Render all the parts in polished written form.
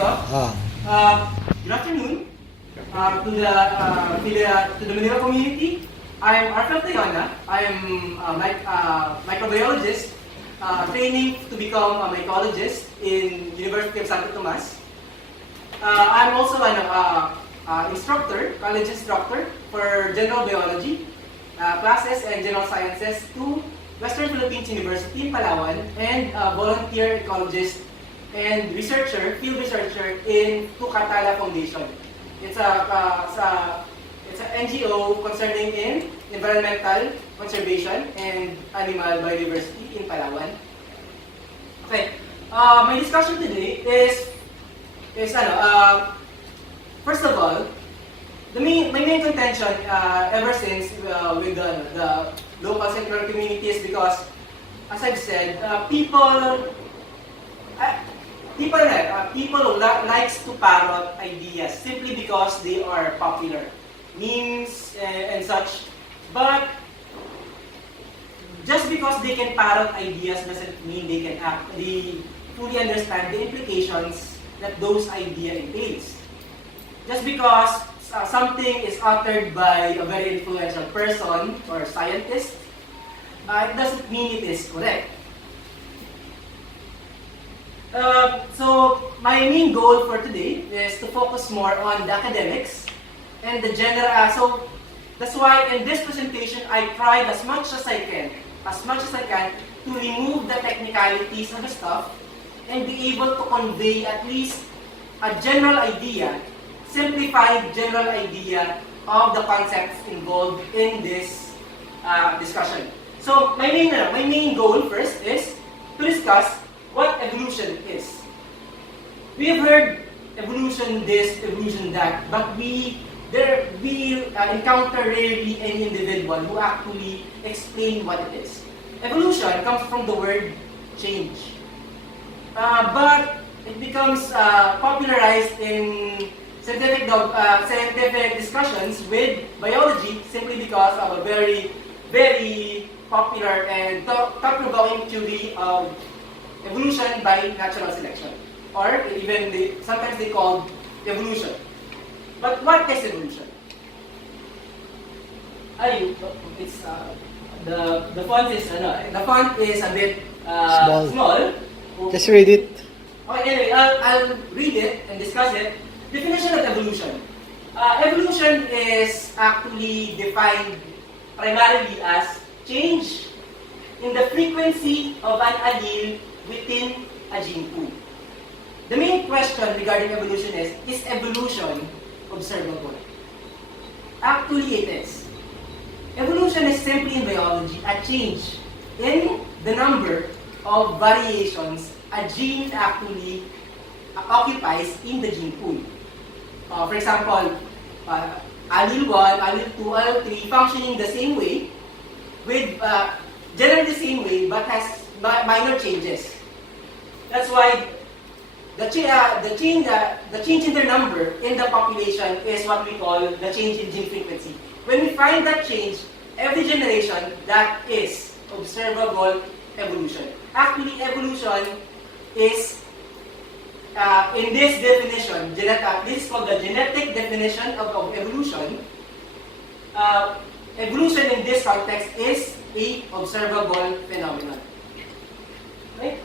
Good afternoon to the Manila community. I'm Arfel. I am a microbiologist training to become a mycologist in University of Santo Tomas. I'm also an instructor, college instructor for general biology classes and general sciences to Western Philippines University in Palawan, and volunteer ecologist and field researcher in Tukatala Foundation. It's an NGO concerning in environmental conservation and animal biodiversity in Palawan. Okay, my discussion today is first of all, my main contention ever since with the local central community is because, as I've said, people likes to parrot ideas simply because they are popular, memes and such. But just because they can parrot ideas doesn't mean they can actually fully understand the implications that those ideas entails. Just because something is uttered by a very influential person or scientist, it doesn't mean it is correct. So my main goal for today is to focus more on the academics and the general. So that's why in this presentation I tried as much as I can to remove the technicalities of the stuff and be able to convey at least a general idea, simplified general idea of the concepts involved in this discussion. So my main goal first is to discuss what evolution is. We have heard evolution this, evolution that, but we encounter rarely any individual who actually explain what it is. Evolution comes from the word change, but it becomes popularized in scientific discussions with biology simply because of a very, very popular and thought-provoking theory of evolution by natural selection, or even sometimes they call evolution. But what is evolution? It's the font is a bit small. Just read it. Okay, anyway, I'll read it and discuss it. Definition of evolution. Evolution is actually defined primarily as change in the frequency of an allele within a gene pool. The main question regarding evolution is evolution observable? Actually, it is. Evolution is simply in biology a change in the number of variations a gene actually occupies in the gene pool. For example, allele 1, allele 2, allele 3 functioning the same way, with generally the same way, but has minor changes. That's why the change in their number in the population is what we call the change in gene frequency. When we find that change every generation, that is observable evolution. Actually, evolution is in this definition, this is called the genetic definition of evolution. Evolution in this context is a observable phenomenon. Right?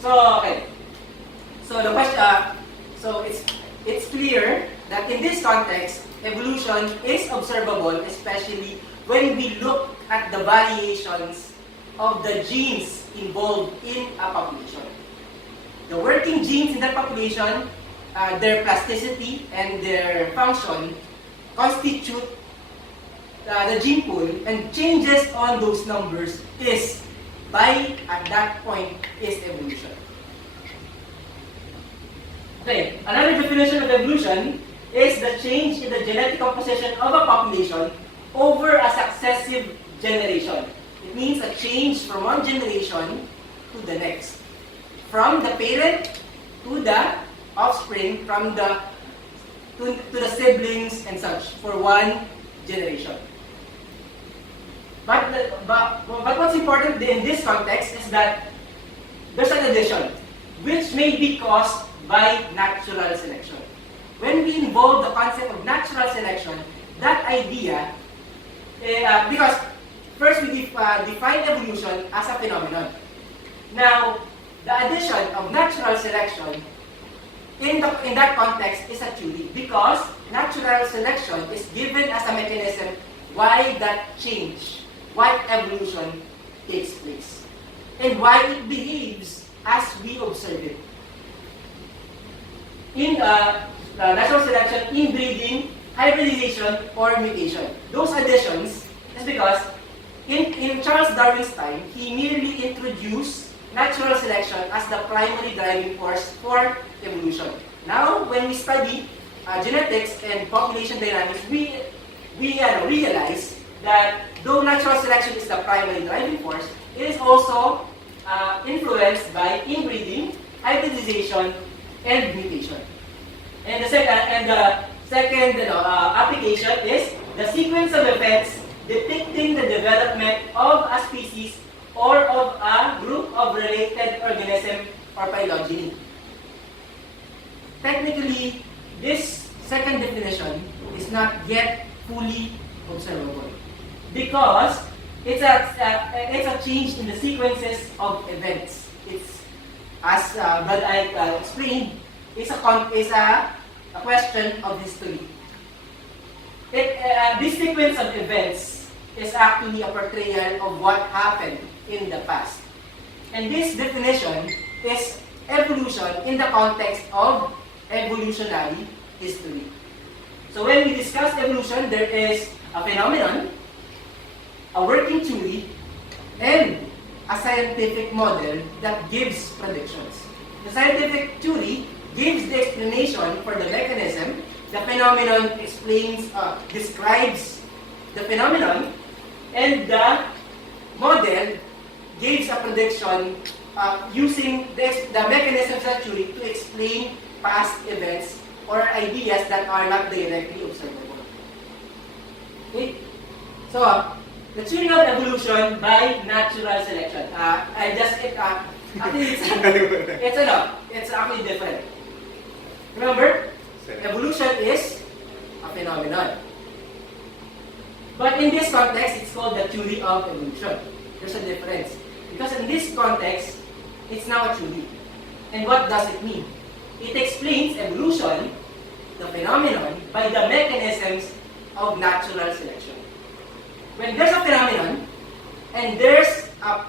So the question, it's clear that in this context, evolution is observable, especially when we look at the variations of the genes involved in a population. The working genes in that population, their plasticity and their function constitute the gene pool, and changes on those numbers at that point is evolution. Okay, another definition of evolution is the change in the genetic composition of a population over a successive generation. It means a change from one generation to the next. From the parent to the offspring, to the siblings and such, for one generation. But what's important in this context is that there's an addition, which may be caused by natural selection. When we involve the concept of natural selection, that idea, because first we define evolution as a phenomenon. Now, the addition of natural selection in that context is a theory, because natural selection is given as a mechanism why that change, why evolution takes place, and why it behaves as we observe it. In natural selection, inbreeding, hybridization, or mutation. Those additions is because in Charles Darwin's time, he merely introduced natural selection as the primary driving force for evolution. Now, when we study genetics and population dynamics, we realize that though natural selection is the primary driving force, it is also influenced by inbreeding, hybridization, and mutation. And the second application is the sequence of events depicting the development of a species or of a group of related organisms or phylogeny. Technically, this second definition is not yet fully observable because it's a change in the sequences of events. It's, as Brad I explained, is a question of history. This sequence of events is actually a portrayal of what happened in the past. And this definition is evolution in the context of evolutionary history. So when we discuss evolution, there is a phenomenon, a working theory, and a scientific model that gives predictions. The scientific theory gives the explanation for the mechanism. The phenomenon describes the phenomenon, and the model gives a prediction using the mechanisms of theory to explain past events or ideas that are not directly observable. Okay? So, the theory of evolution by natural selection. Actually, it's actually different. Remember, evolution is a phenomenon. But in this context, it's called the theory of evolution. There's a difference. Because in this context, it's now a theory. And what does it mean? It explains evolution, the phenomenon, by the mechanisms of natural selection. When there's a phenomenon, and there's a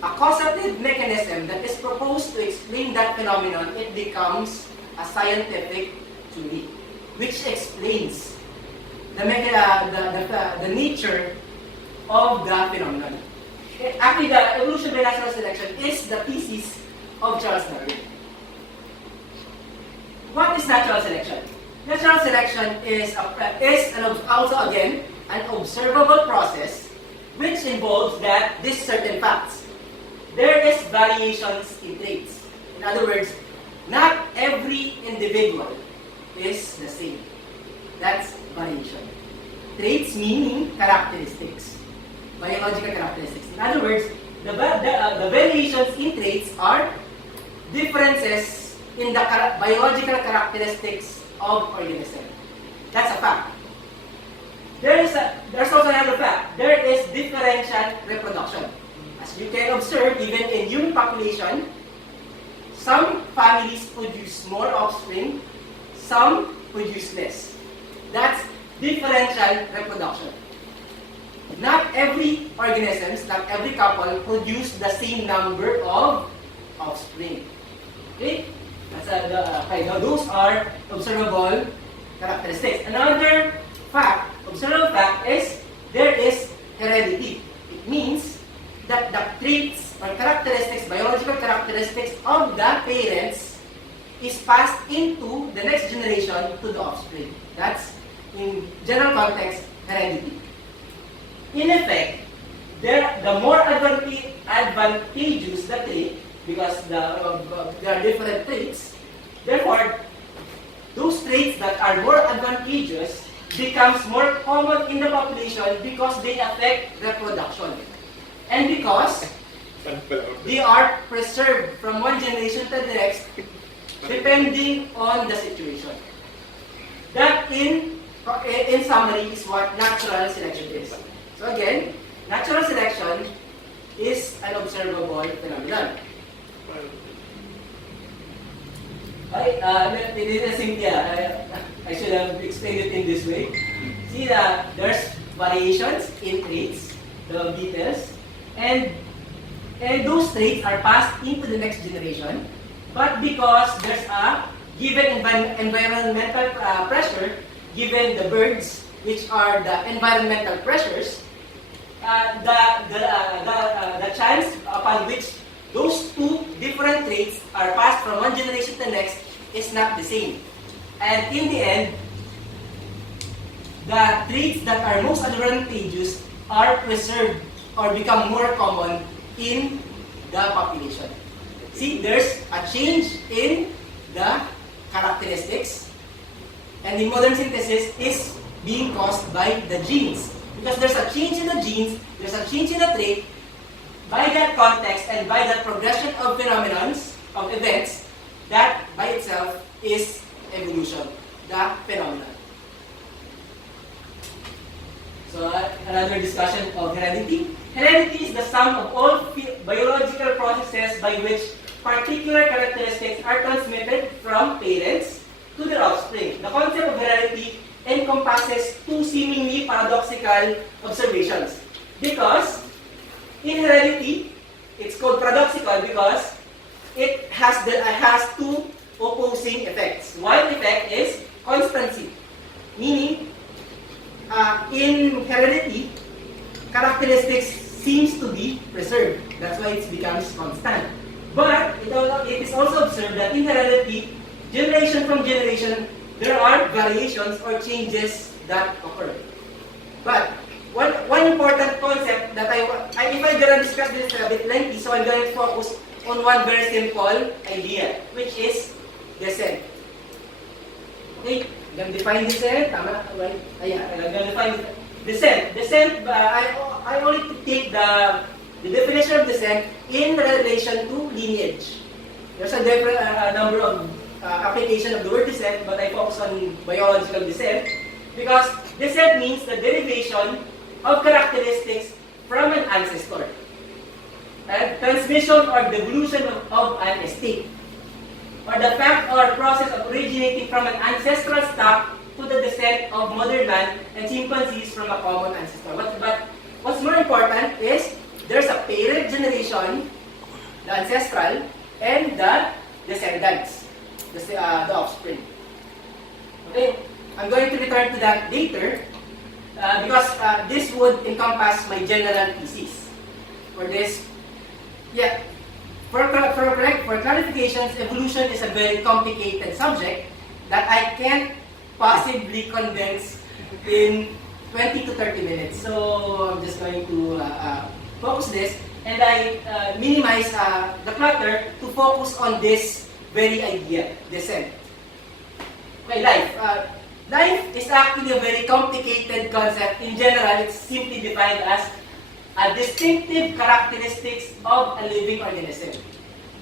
causative mechanism that is proposed to explain that phenomenon, it becomes a scientific theory, which explains the nature of the phenomenon. Actually, the evolution by natural selection is the thesis of Charles Darwin. What is natural selection? Natural selection is also again an observable process which involves these certain facts. There is variations in traits. In other words, not every individual is the same. That's variation. Traits meaning characteristics, biological characteristics. In other words, the variations in traits are differences in the biological characteristics of organism. That's a fact. There's also another fact. There is differential reproduction. As you can observe, even in human population, some families produce more offspring, some produce less. That's differential reproduction. Not every organisms, not every couple produce the same number of offspring. Okay? Those are observable characteristics. Another observable fact is there is heredity. It means that the traits or characteristics, biological characteristics of the parents is passed into the next generation to the offspring. That's, in general context, heredity. In effect, the more advantageous the trait, because there are different traits, therefore, those traits that are more advantageous becomes more common in the population because they affect reproduction. And because they are preserved from one generation to the next depending on the situation. That in summary is what natural selection is. So again, natural selection is an observable phenomenon. It is simply, I should have explained it in this way. See that there's variations in traits, the details, and those traits are passed into the next generation. But because there's a given environmental pressure, given the birds, which are the environmental pressures, the chance upon which those two different traits are passed from one generation to the next is not the same. And in the end, the traits that are most advantageous are preserved or become more common in the population. See, there's a change in the characteristics, and the modern synthesis is being caused by the genes. Because there's a change in the genes, there's a change in the trait, by that context and by that progression of phenomenons, of events, that by itself is evolution, the phenomenon. So another discussion of heredity. Heredity is the sum of all biological processes by which particular characteristics are transmitted from parents to their offspring. The concept of heredity encompasses two seemingly paradoxical observations. Because in heredity, it's called paradoxical because it has two opposing effects. One effect is constancy, meaning in heredity, characteristics seems to be preserved. That's why it becomes constant. But it is also observed that in heredity, generation from generation, there are variations or changes that occur. But one important concept that if I'm going to discuss this a bit lengthy, so I'm going to focus on one very simple idea, which is descent. Okay, I'm going to define descent. Tama? Right? I'm going to define descent. Descent, I only take the definition of descent in relation to lineage. There's a different number of application of the word descent, but I focus on biological descent because descent means the derivation of characteristics from an ancestor. And transmission or devolution of an estate, or the fact or process of originating from an ancestral stock to the descent of motherland and chimpanzees from a common ancestor. But what's more important is there's a parent generation, the ancestral, and the descendants, the offspring. Okay, I'm going to return to that later because this would encompass my general thesis for this. Yeah, for clarifications, evolution is a very complicated subject that I can't possibly condense in 20 to 30 minutes. So I'm just going to focus this, and I minimize the clutter to focus on this very idea, descent. Okay, life. Life is actually a very complicated concept. In general, it's simply defined as a distinctive characteristics of a living organism.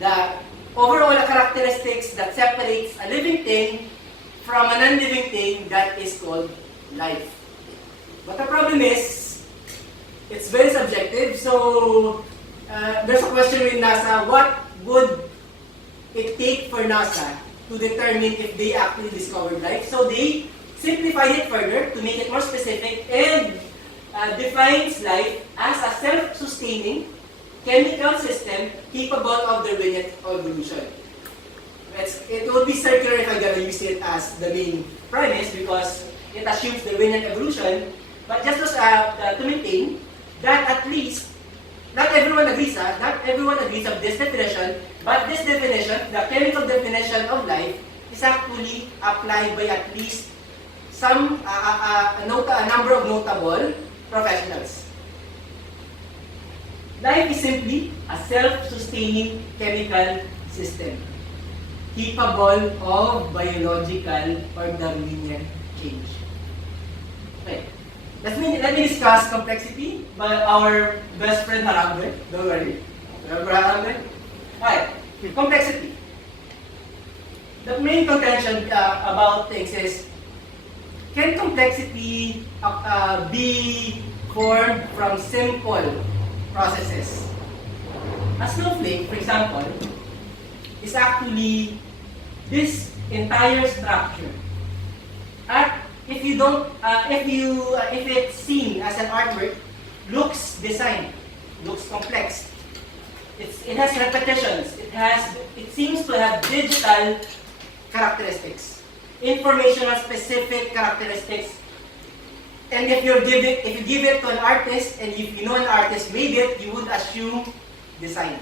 The overall characteristics that separates a living thing from a non-living thing, that is called life. But the problem is, it's very subjective. So there's a question with NASA, what would it take for NASA to determine if they actually discovered life? So they simplified it further to make it more specific and defines life as a self-sustaining chemical system capable of Darwinian evolution. It would be circular if I'm going to use it as the main premise because it assumes Darwinian evolution. But just to maintain that at least, not everyone agrees of this definition, but this definition, the chemical definition of life, is actually applied by at least a number of notable professionals. Life is simply a self-sustaining chemical system capable of biological or Darwinian change. Okay. Let me discuss complexity by our best friend Arfel. Don't worry. Remember Arfel? Alright. Complexity. the main contention about things is, can complexity be formed from simple processes? A snowflake, for example, is actually this entire structure. If it's seen as an artwork, looks designed, looks complex. It has repetitions. It seems to have digital characteristics, informational specific characteristics. And if you give it to an artist, and if you know an artist made it, you would assume design.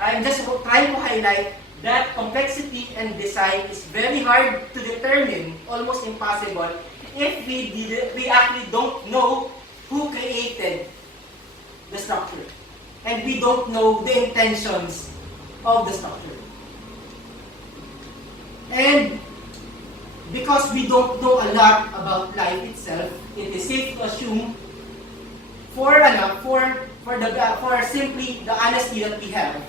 I'm just trying to highlight that complexity and design is very hard to determine, almost impossible, if we actually don't know who created the structure. And we don't know the intentions of the structure. And because we don't know a lot about life itself, it is safe to assume, for simply the honesty that we have,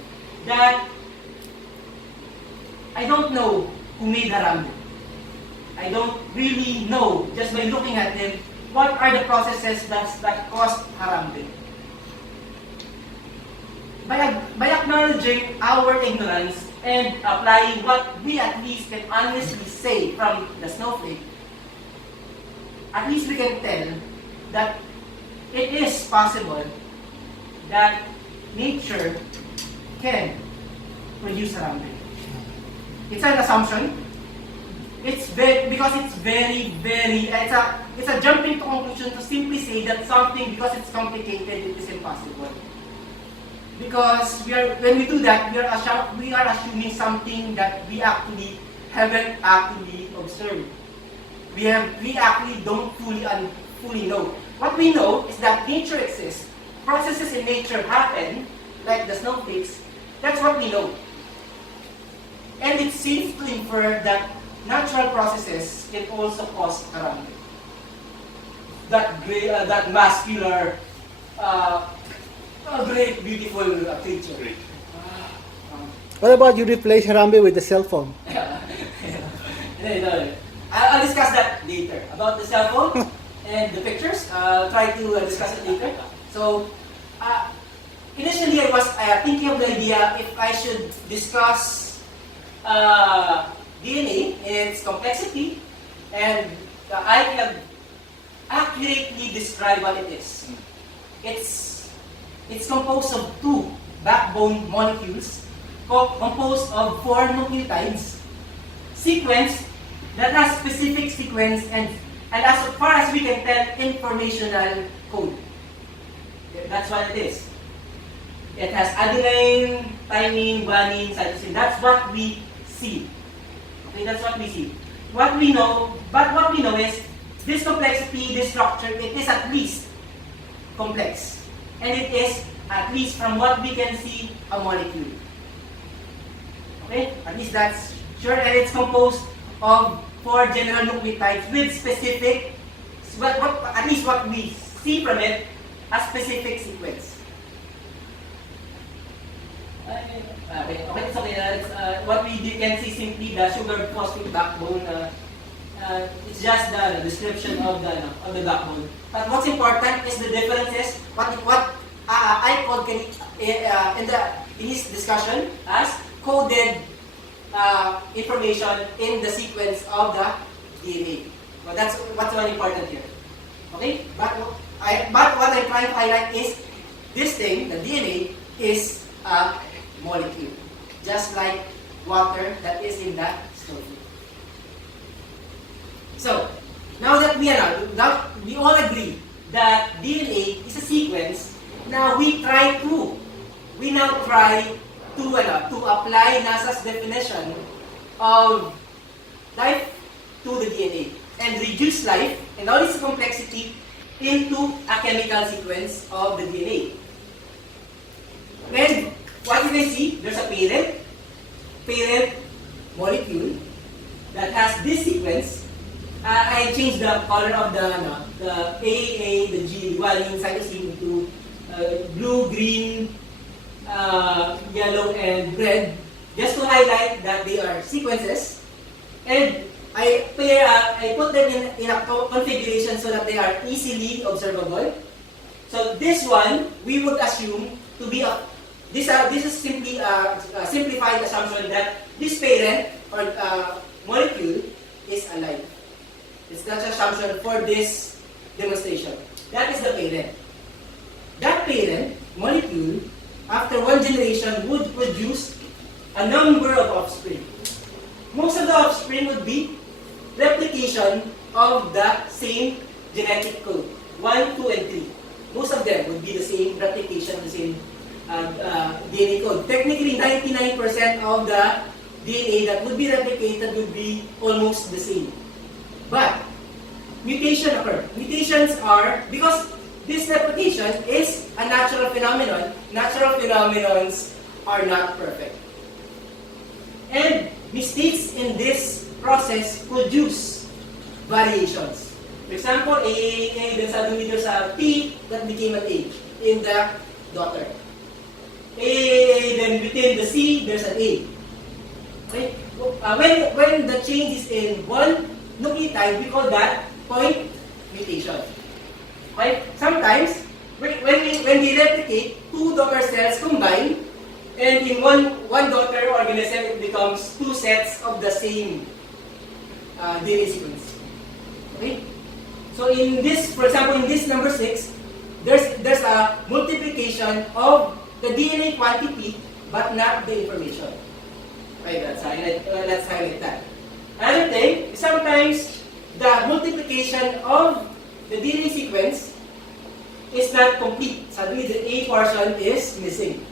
that I don't know who made Harambe. I don't really know, just by looking at them, what are the processes that caused Harambe. By acknowledging our ignorance and applying what we at least can honestly say from the snowflake, at least we can tell that it is possible that nature can produce Harambe. It's an assumption. It's very it's a jumping to conclusion to simply say that something, because it's complicated, it is impossible. Because when we do that, we are assuming something that we actually haven't actually observed. We actually don't fully know. What we know is that nature exists. Processes in nature happen, like the snowflakes. That's what we know. And it's safe to infer that natural processes can also cause Harambe. That muscular, great, beautiful creature. What about you replace Harambe with the cell phone? I'll discuss that later. About the cell phone and the pictures, I'll try to discuss it later. So, initially I was thinking of the idea if I should discuss DNA and its complexity, and I can accurately describe what it is. It's composed of two backbone molecules composed of 4 nucleotides, sequence that has specific sequence and as far as we can tell, informational code. That's what it is. It has adenine, thymine, guanine, cytosine. That's what we see. Okay, that's what we see. What we know is this complexity, this structure, it is at least complex. And it is, at least from what we can see, a molecule. Okay? At least that's sure. And it's composed of 4 general nucleotides with specific, at least what we see from it, a specific sequence. Okay, it's okay. What we can see simply the sugar phosphate backbone. It's just the description of the backbone. But what's important is the differences. What I called in this discussion as coded information in the sequence of the DNA. But that's what's very important here. Okay. But what I'm trying to highlight is this thing, the DNA, is a molecule, just like water that is in that stove. So, now that we all agree that DNA is a sequence, now we now try to apply NASA's definition of life to the DNA and reduce life and all its complexity into a chemical sequence of the DNA. And what you can see, there's a parent molecule that has this sequence. I changed the color of the A, the G, guanine, cytosine into blue, green, yellow, and red. just to highlight that they are sequences, and I put them in a configuration so that they are easily observable. So this one, we would assume to be this is simply a simplified assumption that this parent or molecule is alive. It's not an assumption for this demonstration. That is the parent. That parent molecule, after one generation, would produce a number of offspring. Most of the offspring would be replication of the same genetic code, 1, 2, and 3. Most of them would be the same replication of the same DNA code. Technically, 99% of the DNA that would be replicated would be almost the same. But mutation occur. Mutations are, because this replication is a natural phenomenon, natural phenomenons are not perfect. And mistakes in this process produce variations. For example, then suddenly there's a P that became an A in the daughter. Then within the C, there's an A. Okay? When the change is in one nucleotide, we call that point mutation. Okay? Sometimes, when we replicate, two daughter cells combine, and in one daughter organism, it becomes two sets of the same DNA sequence. Okay? So in this, for example, in this number 6, there's a multiplication of the DNA quantity, but not the information. Okay, let's highlight that. Another thing, sometimes the multiplication of the DNA sequence is not complete. Suddenly the A portion is missing.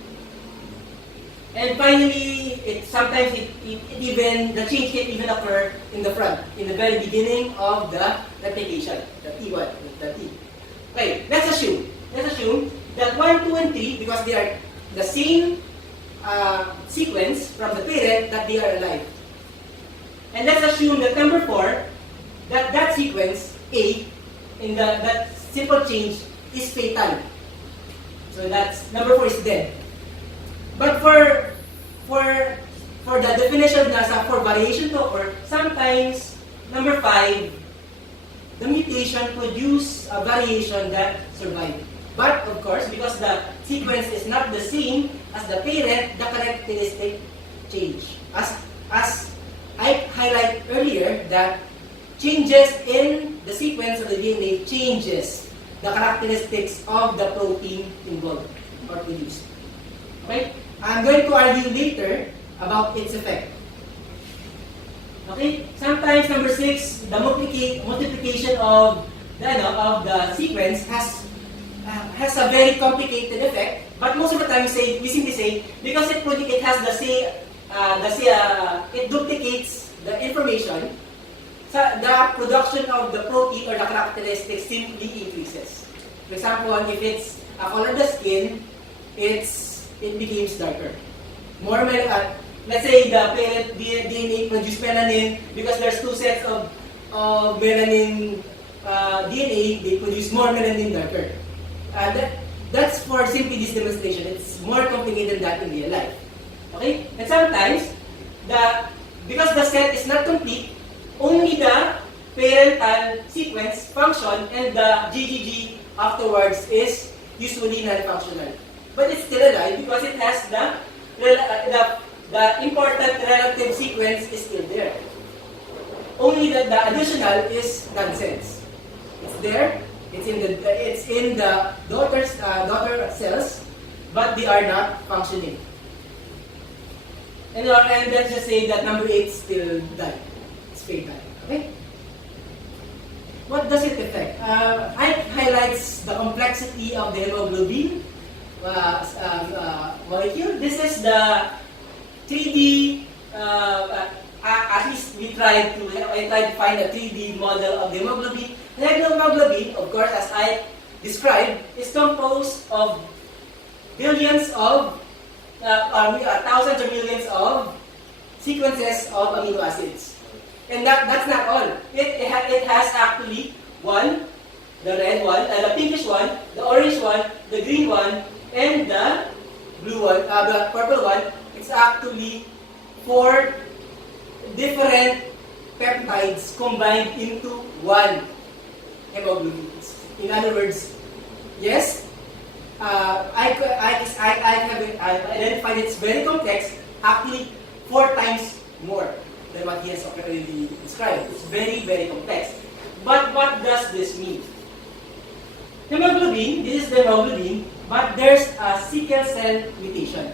And finally, sometimes the change can even occur in the front, in the very beginning of the replication, the T1, the T. Okay, let's assume that 1, 2, and 3, because they are the same sequence from the parent, that they are alive. And let's assume that number 4, that sequence, A, in that simple change, is fatal. So that's, number 4 is dead. But for the definition for variation to occur, sometimes, number 5, the mutation produce a variation that survives. But of course, because the sequence is not the same as the parent, the characteristic change. As I highlighted earlier, that changes in the sequence of the DNA changes the characteristics of the protein involved or produced. Okay? I'm going to argue later about its effect. Okay? Sometimes, number 6, the multiplication of the sequence has a very complicated effect, but most of the time we simply say because it has it duplicates the information, so the production of the protein or the characteristics simply increases. For example, if it's a color of the skin, it becomes darker. More let's say the parent DNA produce melanin, because there's two sets of melanin DNA, they produce more melanin darker. That's for simply this demonstration. It's more complicated than that in real life. Okay? And sometimes, because the set is not complete, only the parental sequence function and the GGG afterwards is usually non-functional. But it's still alive because it has the important relative sequence is still there. Only that the additional is nonsense. It's there. It's in the daughter cells, but they are not functioning. And let's just say that number 8 still died. It's fatal. Okay. What does it affect? It highlights the complexity of the hemoglobin molecule. This is the 3D. At least I tried to find a 3D model of the hemoglobin. The hemoglobin, of course, as I described, is composed of billions of, thousands or millions of sequences of amino acids. And that's not all. It has actually one, the red one, the pinkish one, the orange one, the green one, and the blue one, the purple one. It's actually 4 different peptides combined into one hemoglobin. In other words, yes, I have identified it's very complex, actually 4 times more than what he has already described. It's very, very complex. But what does this mean? Hemoglobin, this is the hemoglobin, but there's a sickle cell mutation.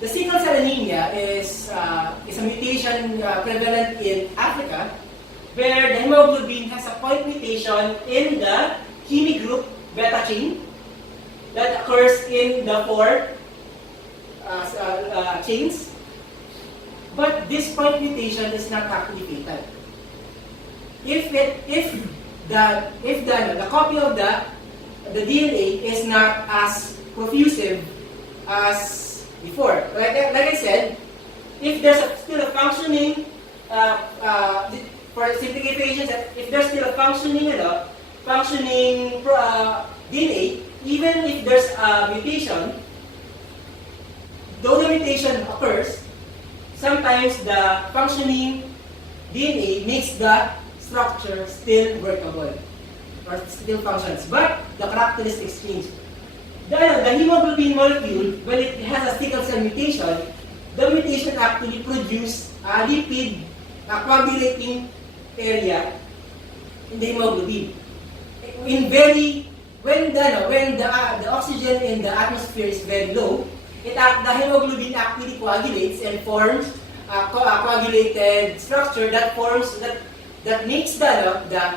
The sickle cell anemia is a mutation prevalent in Africa, where the hemoglobin has a point mutation in the heme group beta chain that occurs in the 4 chains. But this point mutation is not actually fatal. If the copy of the DNA is not as profusive as before, like I said, if there's still a functioning, for simplification, if there's still a functioning DNA, even if there's a mutation, though the mutation occurs, sometimes the functioning DNA makes the structure still workable or still functions, but the characteristics change. The hemoglobin molecule, when it has a sickle cell mutation, the mutation actually produces a lipid coagulating area in the hemoglobin. When the oxygen in the atmosphere is very low, the hemoglobin actually coagulates and forms a coagulated structure that makes the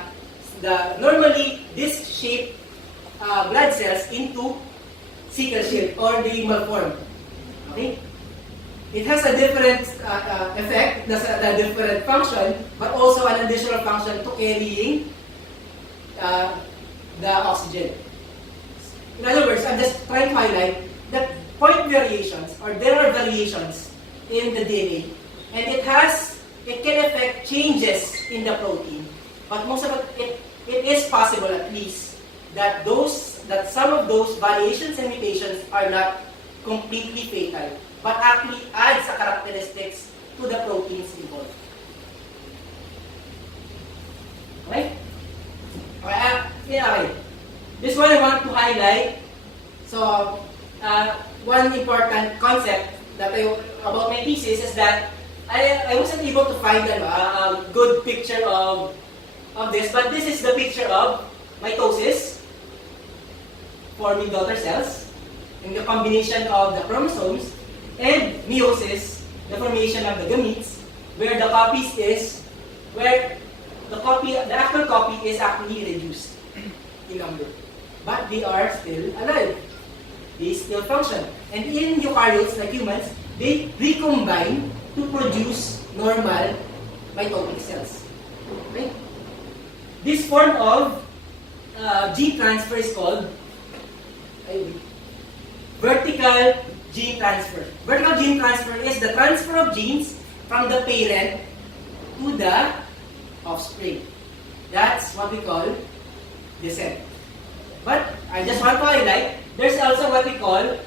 normally disc-shaped blood cells into sickle shape or the malformed. Okay? It has a different effect, a different function, but also an additional function to carrying the oxygen. In other words, I'm just trying to highlight that point variations, or there are variations in the DNA, and it can affect changes in the protein. But most of it is possible at least that some of those variations and mutations are not completely fatal, but actually adds a characteristics to the proteins involved. Okay? Okay. This one I want to highlight. So, one important concept about my thesis is that I wasn't able to find a good picture of this, but this is the picture of mitosis, forming daughter cells, and the combination of the chromosomes, and meiosis, the formation of the gametes, where the actual copy is actually reduced in number, but they are still alive. They still function. And in eukaryotes, like humans, they recombine to produce normal mitotic cells. Okay? This form of gene transfer is called vertical gene transfer. Vertical gene transfer is the transfer of genes from the parent to the offspring. That's what we call descent. But I just want to highlight, there's also what we call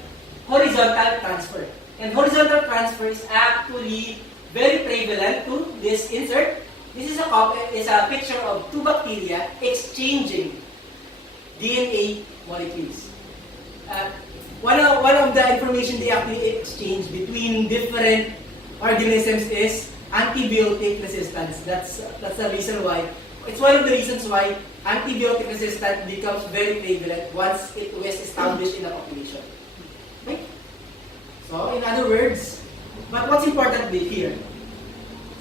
horizontal transfer. And horizontal transfer is actually very prevalent to this insert. This is a picture of 2 bacteria exchanging DNA molecules. One of the information they actually exchange between different organisms is antibiotic resistance. That's the reason why. It's one of the reasons why antibiotic resistance becomes very prevalent once it was established in a population. Okay? So, in other words, but what's important here?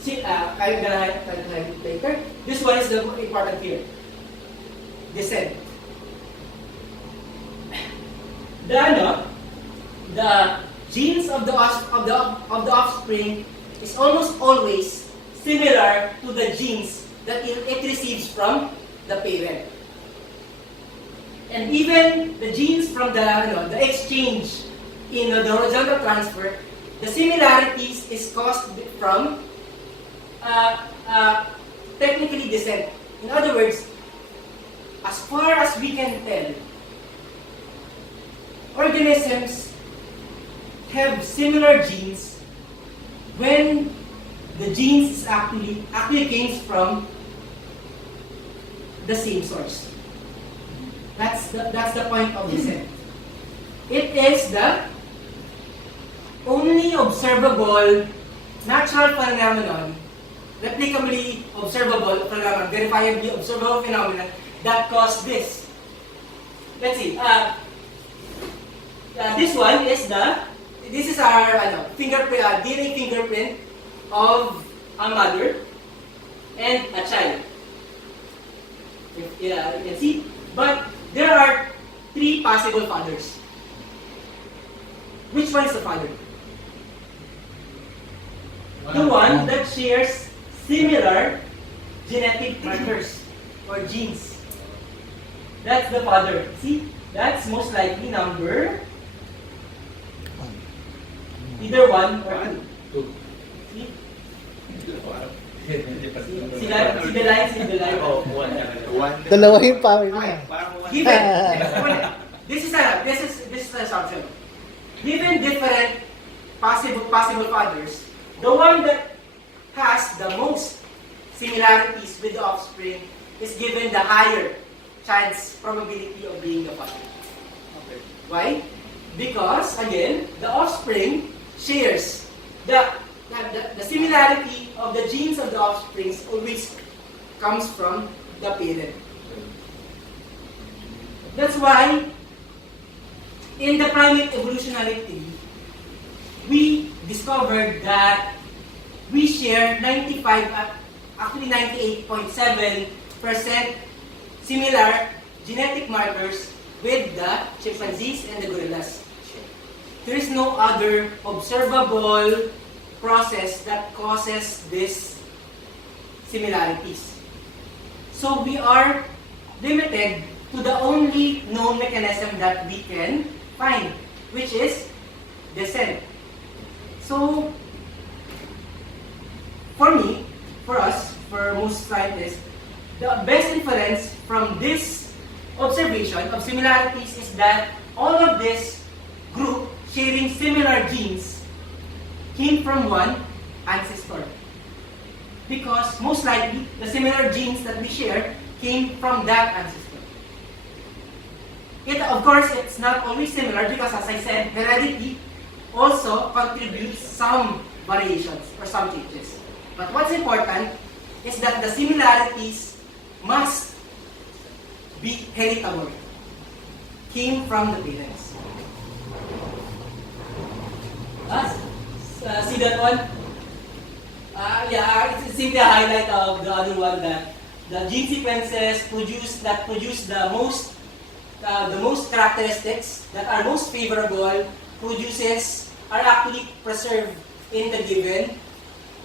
See, I'm gonna highlight it later. This one is the important here. Descent. The genes of the offspring is almost always similar to the genes that it receives from the parent. And even the genes from the exchange in the horizontal transfer, the similarities is caused from technically descent. In other words, as far as we can tell, organisms have similar genes when the genes is actually came from the same source. That's the point of descent. It is the only observable natural phenomenon, replicably observable phenomenon, verifiably observable phenomenon that caused this. Let's see. This is our fingerprint, DNA fingerprint of a mother and a child. You can see. But there are 3 possible fathers. Which one is the father? The one that shares similar genetic markers or genes. That's the father. See, that's most likely number either 1 or 2. See? See the line? Oh, one. Dalawahin pa. Given, this is the assumption. Given different possible fathers, the one that has the most similarities with the offspring is given the higher probability of being the father. Okay. Why? Because again, the offspring shares the similarity of the genes of the offspring always comes from the parent. That's why in the primate evolutionary theory, we discovered that we share 98.7% similar genetic markers with the chimpanzees and the gorillas. There is no other observable process that causes these similarities. So we are limited to the only known mechanism that we can find, which is descent. So, for most scientists, the best inference from this observation of similarities is that all of this group sharing similar genes came from one ancestor. Because most likely, the similar genes that we share came from that ancestor. Of course, it's not always similar because, as I said, heredity also contributes some variations or some changes. But what's important is that the similarities must be heritable, came from the parents. See that one? It's simply a highlight of the other one, that the gene sequences produce the most characteristics that are most favorable are actually preserved in the given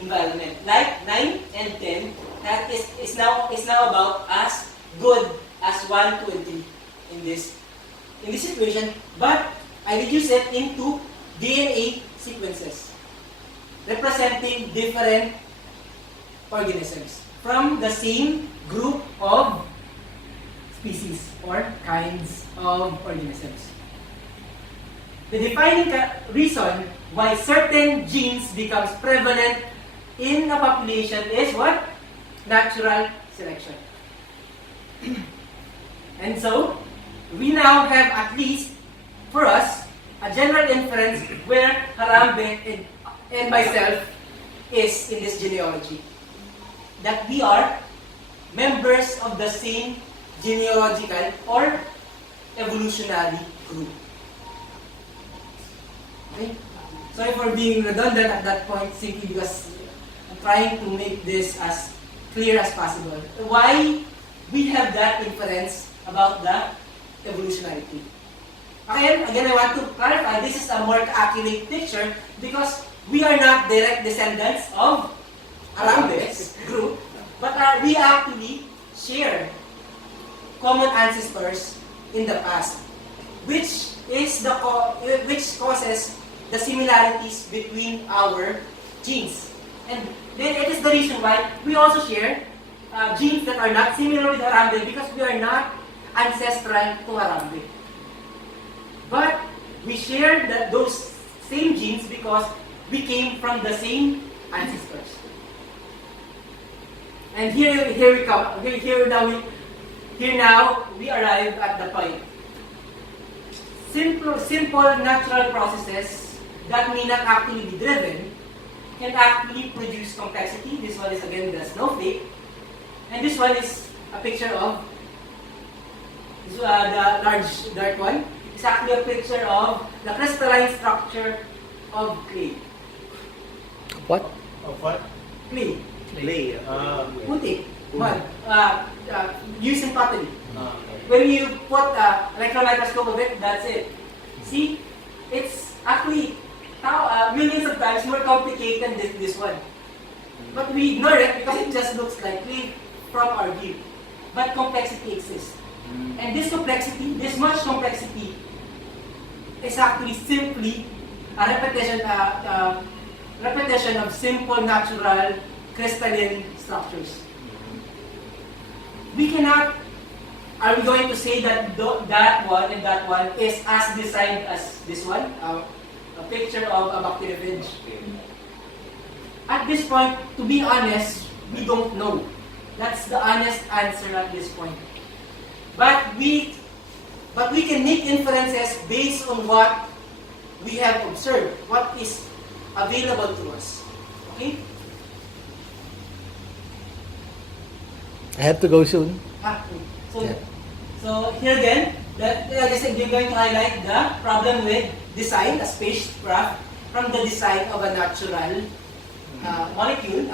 environment. Like 9 and 10, that is now about as good as 1, 2, and 3 in this situation, but I reduce it into DNA sequences representing different organisms from the same group of species or kinds of organisms. The defining reason why certain genes becomes prevalent in a population is what? Natural selection. And so, we now have at least, for us, a general inference where Harambe and myself is in this genealogy. That we are members of the same genealogical or evolutionary group. Okay? Sorry for being redundant at that point, simply because I'm trying to make this as clear as possible. Why we have that inference about the evolutionary group. Again, I want to clarify, this is a more accurate picture because we are not direct descendants of Harambe's group, but we actually share common ancestors in the past, which causes the similarities between our genes. And then it is the reason why we also share genes that are not similar with Harambe because we are not ancestral to Harambe. But we share those same genes because we came from the same ancestors. And here we come. Here now we arrive at the point. Simple natural processes that may not actually be driven can actually produce complexity. This one is again the snowflake, and this one is a picture of the large dark one. It's actually a picture of the crystalline structure of clay. What? Of what? Clay. Clay. Putik. Mud. Using pottery. Okay. When you put electron microscope of it, that's it. See, it's actually millions of times more complicated than this one. But we ignore it because it just looks like clay from our view. But complexity exists. And this complexity, this much complexity, is actually simply a repetition of simple natural crystalline structures. We cannot, are we going to say that that one and that one is as designed as this one? A picture of a bacteriophage. At this point, to be honest, we don't know. That's the honest answer at this point. But we can make inferences based on what we have observed, what is available to us. Okay? I have to go soon. So here again, like I said, we're going to highlight the problem with design a spacecraft from the design of a natural molecule,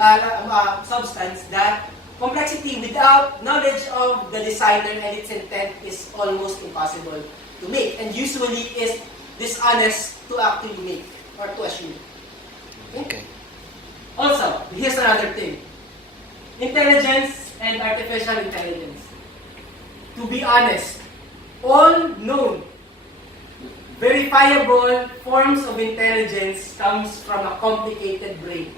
substance that complexity without knowledge of the designer and its intent is almost impossible to make, and usually is dishonest to actually make or to assume. Okay? Also, here's another thing. Intelligence and artificial intelligence. To be honest, all known verifiable forms of intelligence comes from a complicated brain.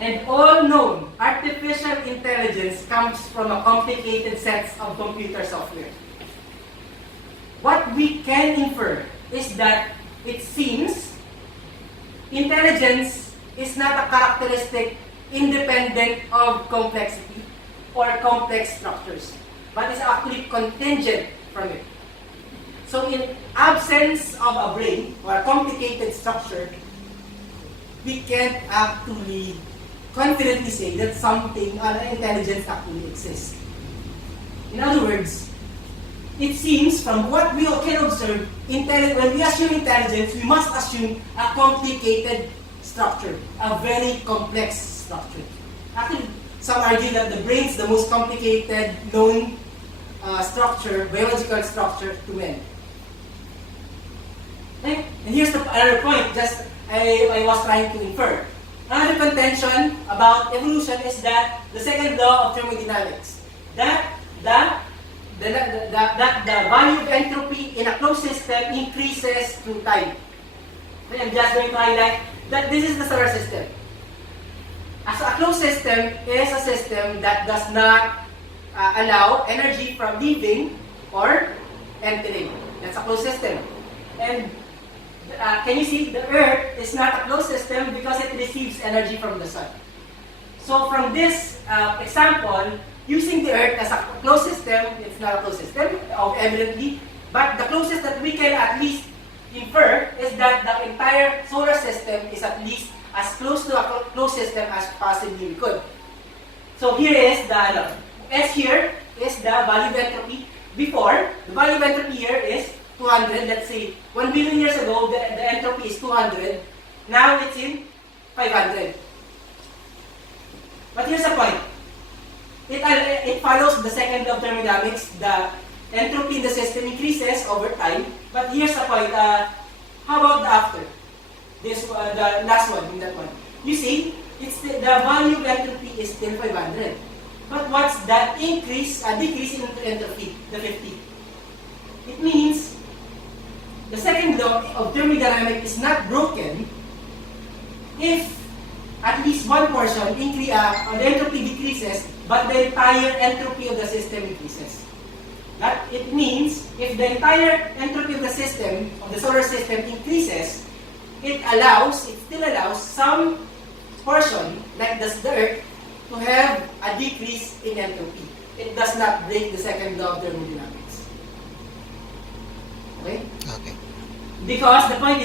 And all known artificial intelligence comes from a complicated set of computer software. What we can infer is that it seems intelligence is not a characteristic independent of complexity or complex structures, but is actually contingent from it. So in absence of a brain or a complicated structure, we can't actually confidently say that something, intelligence actually exists. In other words, it seems from what we can observe, when we assume intelligence, we must assume a complicated structure, a very complex structure. Actually, some argue that the brain is the most complicated known structure, biological structure to men. Okay? And here's another point, just I was trying to infer. Another contention about evolution is that the second law of thermodynamics, that the value of entropy in a closed system increases through time. Okay, I'm just going to highlight that this is the solar system. As a closed system is a system that does not allow energy from leaving or entering. That's a closed system. And can you see the Earth is not a closed system because it receives energy from the sun. So from this example, using the Earth as a closed system, it's not a closed system, evidently, but the closest that we can at least infer is that the entire solar system is at least as close to a closed system as possibly we could. So here is the S here is the value of entropy. Before, the value of entropy here is 200. Let's say 1 billion years ago, the entropy is 200. Now it's in 500. But here's the point. It follows the second law of thermodynamics. The entropy in the system increases over time. But here's the point. How about the after? This the last one in that one. You see, it's the value of entropy is still 500. But what's that decrease in entropy, the 50? It means the second law of thermodynamics is not broken if at least one portion the entropy decreases, but the entire entropy of the system increases. That it means if the entire entropy of the system, of the solar system increases, it still allows some portion, like the Earth, to have a decrease in entropy. It does not break the second law of thermodynamics. Okay? Okay. Because the point is,